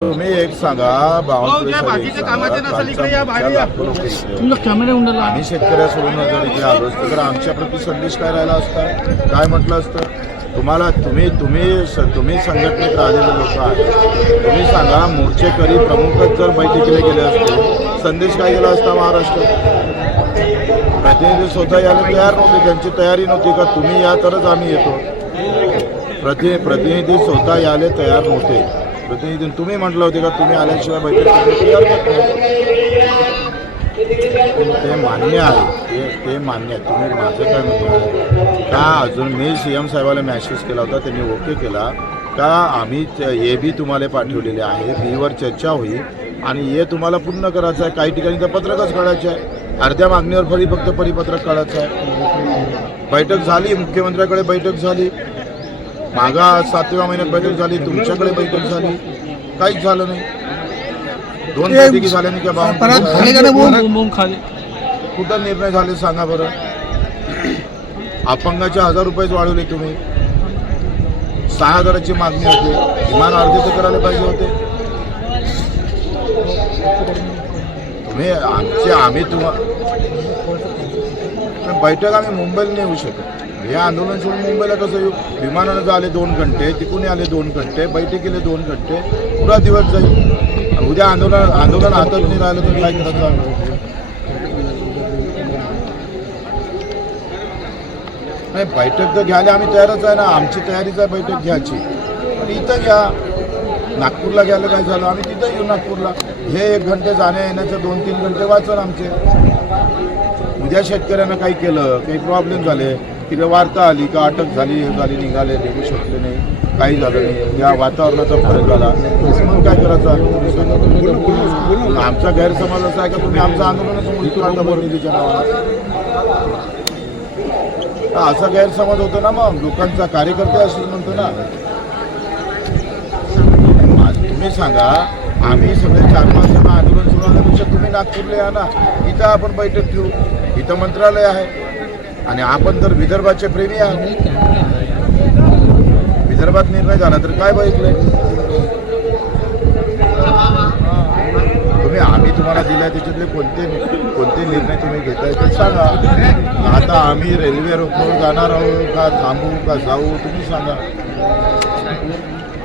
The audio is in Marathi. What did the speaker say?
तुम्ही एक सांगा बावनकुळे ज्या साहेब, एक बाकीच्या सांगा, कामाचे नसेल कालच्या इकडे या, बाहेर या. लाखो लोकं इथे. तुमचा कॅमेरा उंडला आम्ही शेतकऱ्यासोडून जर इथे आलो असतो तर आमच्या प्रती संदेश काय राहिला असता? काय म्हटलं असतं? तुम्हाला तुम्ही तुम्ही तुम्ही संघटनेत राहिलेले लोक आहेत. तुम्ही सांगा मोर्चेकरी प्रमुखच जर बैठकीला गेले असते संदेश काय गेला असता महाराष्ट्रात प्रतिनिधी स्वतः यायला तयार नव्हते त्यांची तयारी नव्हती का? तुम्ही या तरच आम्ही येतो. प्रति प्रतिनिधी स्वतः यायला तयार नव्हते. प्रतिनिधी तुम्ही म्हटलं होते का? तुम्ही आल्याशिवाय बैठक ते मान्य आहे. ते ते मान्य आहे. तुम्ही माझं काय म्हणतो का अजून मी सी एम साहेबाला मॅसेज केला होता? त्यांनी ओके केला. का आम्ही ए बी तुम्हाला पाठवलेले आहे. बीवर चर्चा होईल. आणि हे तुम्हाला पूर्ण करायचं आहे. काही ठिकाणी तर पत्रकच काढायचं आहे. अर्ध्या मागणीवर फरी फक्त परिपत्रक काढायचं आहे. बैठक झाली. मुख्यमंत्र्याकडे बैठक झाली. मागा सातव्या महिन्यात बैठक झाली तुमच्याकडे बैठक झाली. काहीच झालं नाही. दोन बैठकी झाल्या नाही का कुठं निर्णय झाले सांगा बरं. अपंगाचे हजार रुपयेच वाढवले तुम्ही. सहा हजाराची मागणी होती. किमान अर्धे तर करायला पाहिजे होते. तुम्ही आमचे आम्ही तुम्हाला बैठक आम्ही मुंबईला नाही येऊ शकत. हे आंदोलन सोडून मुंबईला कसं येऊ? विमानानं आले दोन घंटे तिकून आले दोन घंटे बैठकीले दोन घंटे पुरा दिवस जाईल. उद्या आंदोलन आंदोलन हातात नाही राहिलं तर काय करायचं आम्ही? नाही बैठक तर घ्यायला आम्ही तयारच आहे ना. आमची तयारीच आहे बैठक घ्यायची. पण इथं घ्या. नागपूरला घ्यायला काय झालं? आम्ही तिथं येऊ नागपूरला. हे एक घंटे जाण्या येण्याचे दोन तीन घंटे वाचन आमचे. उद्या शेतकऱ्यांना काही केलं काही प्रॉब्लेम झाले. तिकडे वार्ता आली का अटक झाली हे झाली निघाले निघू शकले नाही काही झालं नाही या वातावरणाचा फरक झाला. मग काय करायचं? आमचा गैरसमज असा आहे का तुम्ही आमचं आंदोलनच मृत्यू आता असा गैरसमज होतो ना मग. लोकांचा कार्यकर्ते असं म्हणतो ना. तुम्ही सांगा आम्ही सगळे चार पाच जण आंदोलन सुरू आल्यापेक्षा तुम्ही नागपूरला या ना. इथं आपण बैठक घेऊ इथं मंत्रालय आहे. आणि आपण तर विदर्भाचे प्रेमी आहात विदर्भात निर्णय झाला तर काय बघितलंय? तुम्ही आम्ही तुम्हाला दिल्या त्याच्यातले कोणते कोणते निर्णय तुम्ही घेताय ते सांगा. आता आम्ही रेल्वे रोखून जाणार आहोत का थांबू का जाऊ तुम्ही सांगा.